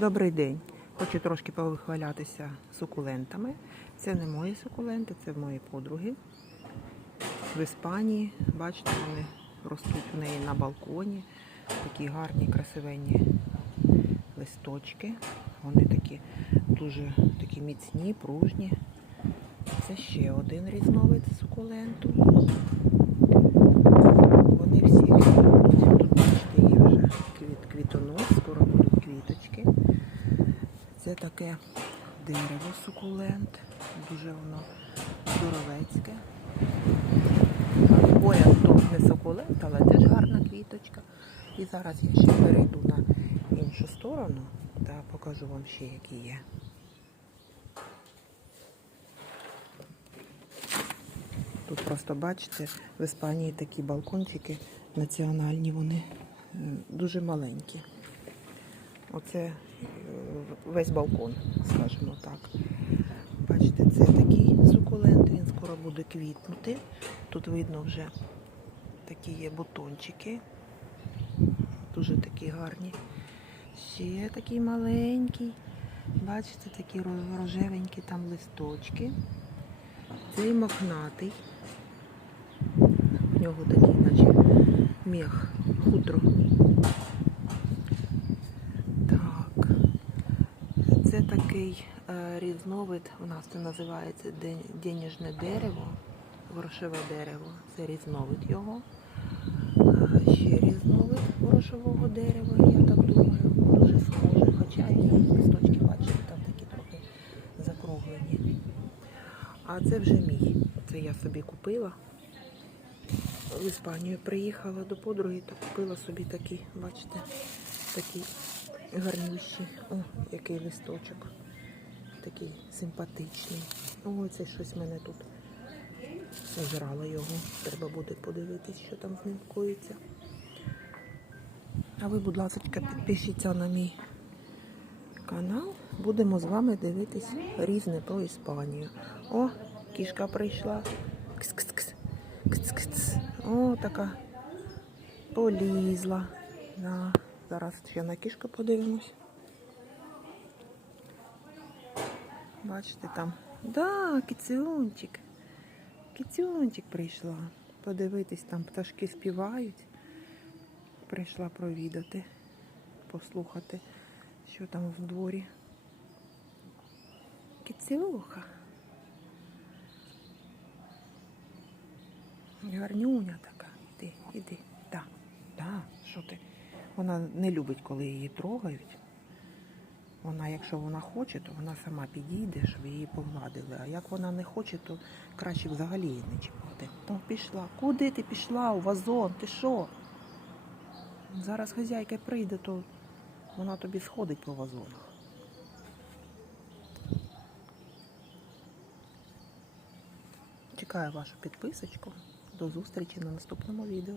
Добрий день. Хочу трошки повихвалятися сукулентами. Це не мої сукуленти, це мої подруги. В Іспанії, бачите, вони ростуть у неї на балконі. Такі гарні, красивенні листочки. Вони такі дуже такі міцні, пружні. Це ще один різновид сукуленту. Вони всі квітнуть. Тут бачите, є вже квіт, квітонос, скоро будуть квіточки. Це таке дерево сукулент. Дуже воно здоровецьке. Поряд то не сукулент, але теж гарна квіточка. І зараз я ще перейду на іншу сторону та покажу вам ще, які є. Тут просто бачите, в Іспанії такі балкончики національні, вони е, дуже маленькі. Оце е, весь балкон, скажімо так. Бачите, це такий сукулент, він скоро буде квітнути. Тут видно вже такі є бутончики. Дуже такі гарні. Ще такий маленький. Бачите, такі рожевенькі там листочки. Цей мохнатий. В нього такий, наче мех, хутро. Так. Це такий е, різновид, у нас це називається денежне дерево, грошове дерево. Це різновид його. Е, ще різновид грошового дерева, я так думаю, дуже схоже. Хоча ні, листочки, бачите, там такі трохи закруглені. А це вже мій. Це я собі купила. В Іспанію приїхала до подруги та купила собі такий, бачите, такий гарнющий. О, який листочок. Такий симпатичний. О, це щось мене тут зажрало його. Треба буде подивитись, що там з ним коїться. А ви, будь ласка, підпишіться на мій канал. Будемо з вами дивитись різне про Іспанію. О, кішка прийшла. Кс-кс-кс. Кс-кс-кс. О, така полізла. На. Зараз ще на кішку подивимось. Бачите там. Да, кіцюнчик. Кіцюнчик прийшла. Подивитись, там пташки співають. Прийшла провідати, послухати, що там в дворі. Кіцюха. Гарнюня така. Іди, іди. Да, да, що ти? Вона не любить, коли її трогають. Вона, якщо вона хоче, то вона сама підійде, щоб її погладили. А як вона не хоче, то краще взагалі її не чіпати. О, пішла. Куди ти пішла? У вазон? Ти що? Зараз хазяйка прийде, то вона тобі сходить по вазонах. Чекаю вашу підписочку. До зустрічі на наступному відео.